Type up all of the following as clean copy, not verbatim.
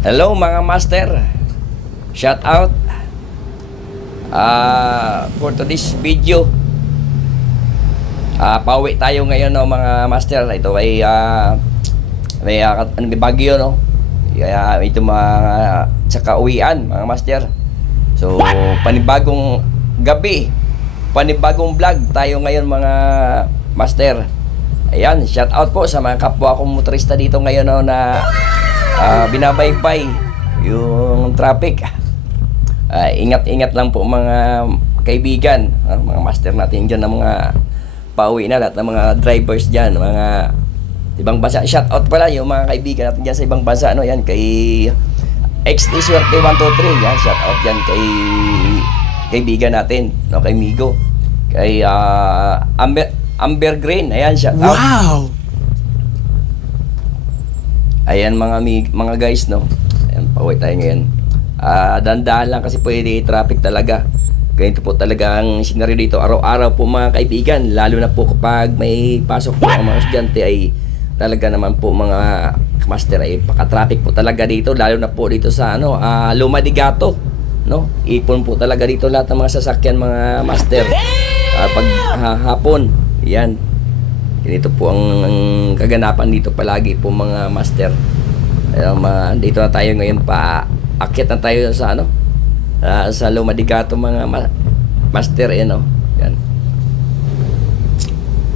Hello mga master, shout out for today's video. Pauwi tayo ngayon, no, mga master. Ito ay may bagyo, no, kaya ito mga tsaka uwian mga master. So panibagong gabi, panibagong vlog tayo ngayon mga master. Ayan, shout out po sa mga kapwa kong motorista dito ngayon, no, na binabaybay yung traffic. Ingat-ingat lang po mga kaibigan, mga master natin dyan, na mga pauwi na, lahat ng mga drivers dyan, mga ibang bansa. Shout out pala yung mga kaibigan natin dyan sa ibang bansa, no? Yan kay XT Swerte 123, yan, shout out yan kay kaibigan natin, no? Kay Migo, kay Amber Green, ayan, shout out. Wow! Ayan mga guys, no. Ayan, pauwi tayo ngayon. Dandahan lang kasi pwede traffic talaga. Ganito po talaga ang senaryo dito araw-araw po mga kaibigan. Lalo na po kapag may pasok po ang mga estudyante, ay talaga naman po mga master ay paka-traffic po talaga dito. Lalo na po dito sa Luma de Gato, no. Ipon po talaga dito lahat ng mga sasakyan mga master. Pag hapon, yan. Ganito po ang kaganapan dito palagi po mga master. Dito na tayo ngayon, akyat na tayo sa sa Luma de Gato mga master, yan, no? Yan.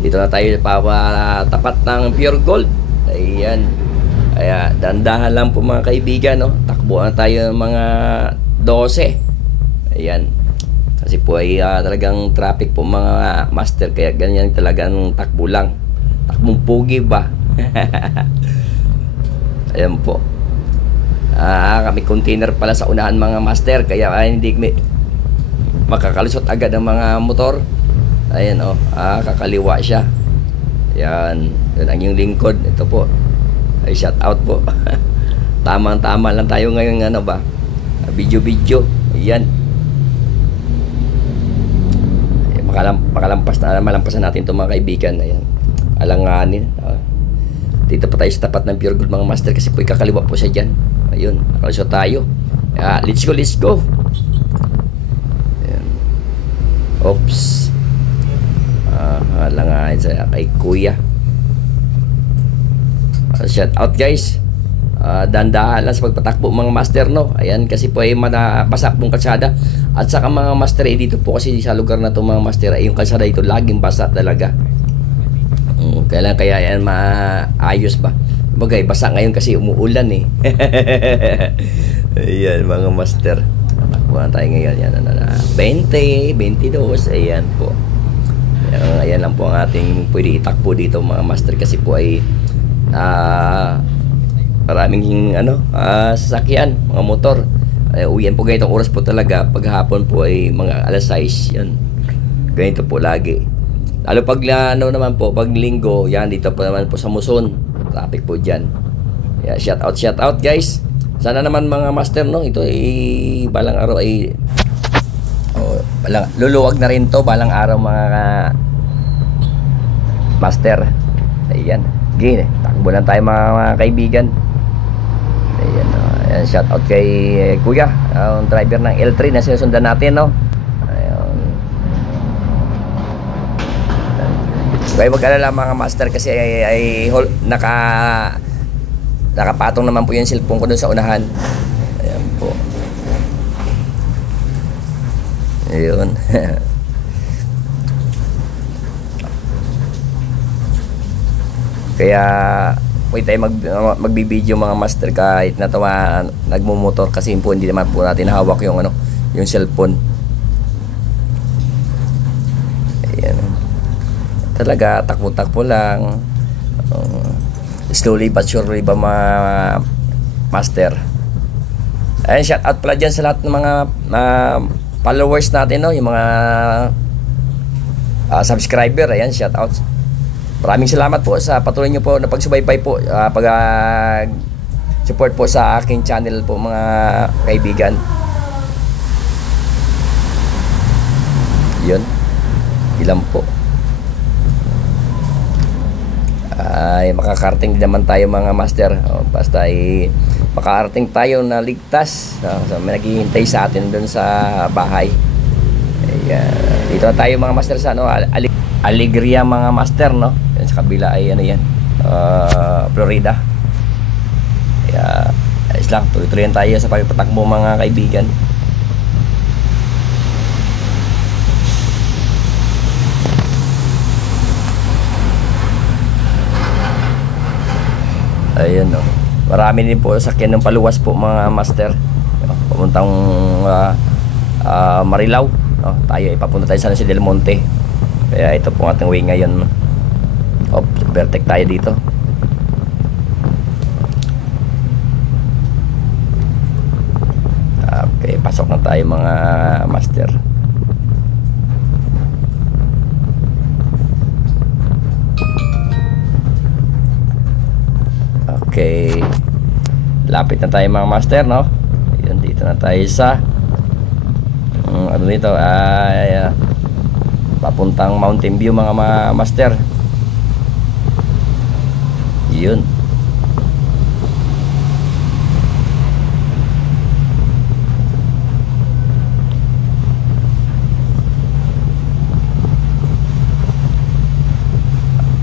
Dito na tayo tapat ng Pure Gold. Ayan. Kaya dandahan lang po mga kaibigan, no? Takbo na tayo ng mga 12. Ayan. Kasi po ay talagang traffic po mga master, kaya ganyan talagang takbo lang. Takbong pugi ba? Ayan po. Kami container pala sa unahan mga master, kaya hindi makakalusot agad ang mga motor. Ayan, kakaliwa siya. Ayan, yun ang yung lingkod. Ito po ay shout out po. Tamang-tama lang tayo ngayon, video. Ayan. Malampasan natin itong mga kaibigan. Ayan, alanganin. Dito pa tayo sa tapat ng Pure Gold mga master, kasi po kakaliwa po siya dyan. Ayun, nakalusot tayo. Let's go. Ayan. Oops. Alanganin sa kay kuya. Shout out guys. Dandahan lang sa pagpatakbo mga master, no. Ayan, kasi po ay basa pong kalsada. At saka mga master, dito po kasi sa lugar na to mga master, ay yung kalsada ito laging basa talaga. Kaya yan maayos ba. Bagay, basa ngayon kasi umuulan eh. Ayan mga master, takbo na tayo ngayon. Yan, 20, 22. Ayan po. Ayan lang po ang ating pwede itakbo dito mga master, kasi po ay maraming sasakyan, mga motor. Uwian po ganitong oras po talaga. Paghapon po ay mga alas 6. Yan, ganito po lagi. Lalo pag naman po, pag linggo, yan, dito po naman po sa Muson, traffic po dyan. Yeah, shout out guys. Sana naman mga master, no, ito ay balang araw ay luluwag na rin to balang araw mga master. Ayan, gini, takbo lang tayo mga kaibigan. Ayan, ayan, shout out kay kuya, ang driver ng L3 na sinusundan natin, no. Kaya mag-alala mga master, kasi ay nakapatong naman po yung cellphone ko dun sa unahan. Ayan po. Ayun. Kaya pwede tayo magbibideo mga master kahit na nagmumotor, kasi po hindi naman po natin hawak yung yung cellphone. Talaga takbo-takbo lang, slowly but surely ba mga master. Ayan, shout out pala dyan sa lahat ng mga followers natin, no, yung mga subscriber. Ayan, shout out. Maraming salamat po sa patuloy nyo po na pagsubaybay po, support po sa aking channel po mga kaibigan. Yun, ilan po. ay makakarating din naman tayo mga master. Basta ay makakarating tayo na ligtas. So, may naghihintay sa atin doon sa bahay. Dito na tayo mga master sa Alegria mga master, no? Yan sa kabila ay ano yan, Florida. Kaya ayos lang, tuloy-tuloy tayo sa pagpatakbo mga kaibigan. Ayun, no. Marami din po sakyan ng paluwas po mga master. Papuntang Marilao, no? Tayo ipapunta tayo sa San Jose del Monte. Kaya ito po ating way ngayon, no? Overtake tayo dito. Okay, pasok na tayo mga master. Okay, lapit na tayo mga master, no? Ayun, dito na tayo sa ano dito ay papuntang Mountain View mga master. Yun.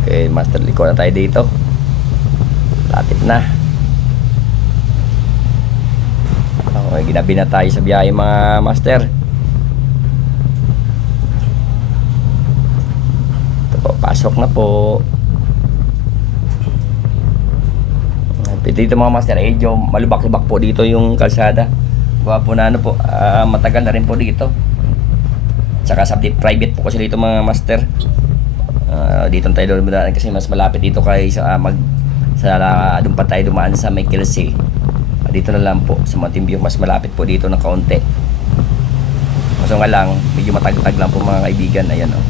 Okay, master, liko na tayo dito. Lapit na. Okay, ginabi na tayo sa biyahe mga master. Ito po, pasok na po. Dito mga master, medyo malubak-lubak po dito yung kalsada. Gawa po na ano po, matagal na rin po dito. Tsaka sa private po kasi dito mga master. Dito tayo dumaan kasi mas malapit dito kay sa doon pa tayo dumaan sa may Kelsey. Dito na lang po sa Mountain View, mas malapit po dito ng kaunti. Kaso nga lang, medyo matag-tag lang po mga kaibigan. Ayan, oh.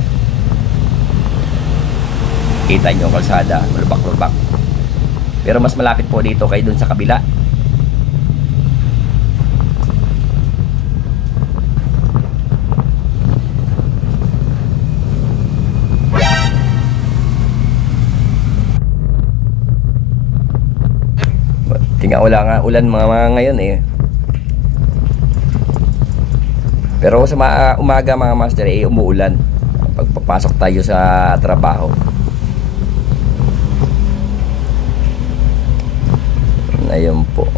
Kita nyo ang kalsada, malubak-lubak. Pero mas malapit po dito kay doon sa kabila. Tingnan, wala nga ulan mga ngayon eh. Pero sa umaga mga master eh umuulan pagpapasok tayo sa trabaho. Ayun po.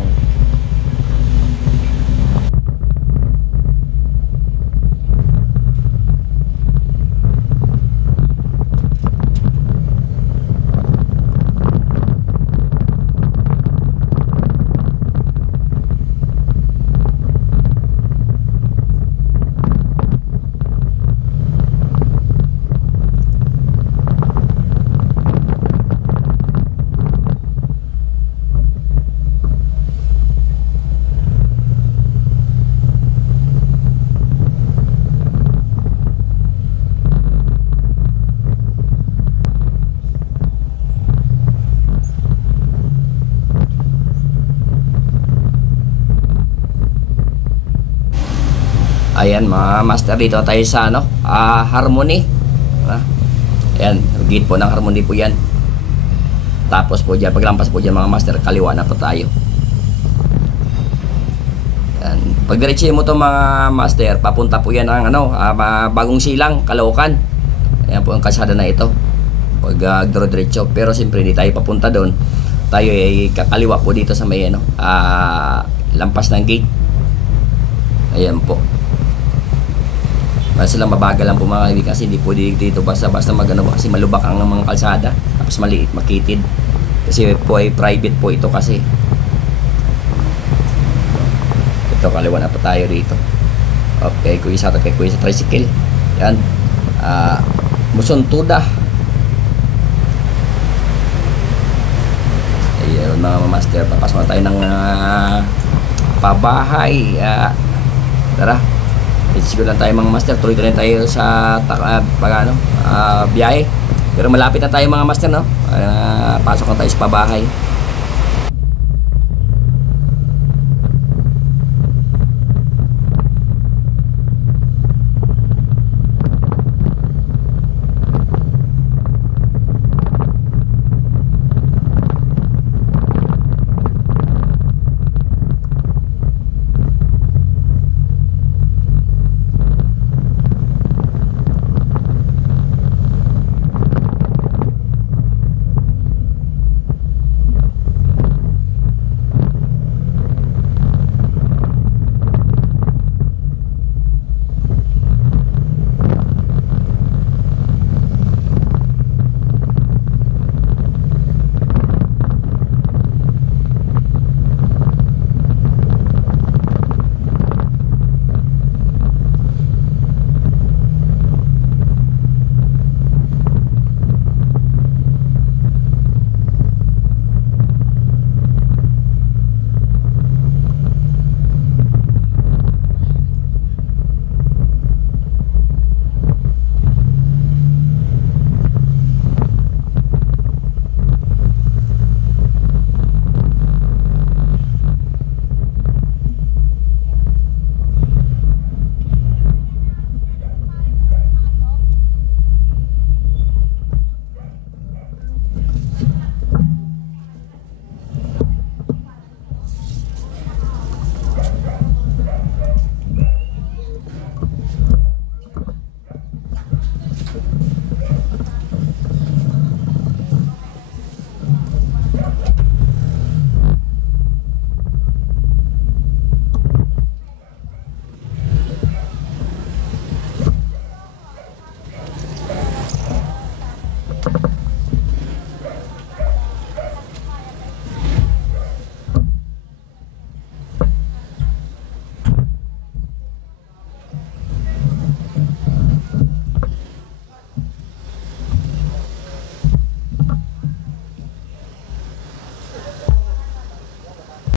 Ayan mga master, dito tayo sa Harmony. Ayan, gate po ng Harmony po yan. Tapos po dyan, paglampas po dyan mga master, kaliwa na po tayo. Ayan, pag diretso mo to mga master, papunta po yan ang Bagong Silang, Caloocan. Ayan po ang kalsada na ito. Pag diretso, pero siyempre hindi tayo papunta doon. Tayo ay kakaliwa po dito sa may lampas ng gate. Ayan po. Basta lang mabagal lang po mga kaibigan kasi hindi po dito basta magano kasi malubak ang mga kalsada, tapos maliit, makitid. Kasi po ay private po ito kasi. Ito, kaliwa na po tayo dito. Okay, kuya sa tricycle. Yan. Musuntuda. Ayun mga master, papasok na tayo ng pabahay. Tara. Siguro lang tayo mga master, tuloy na tayo sa biyahe. Pero malapit na tayo mga master, no? Pasok na tayo sa pabahay.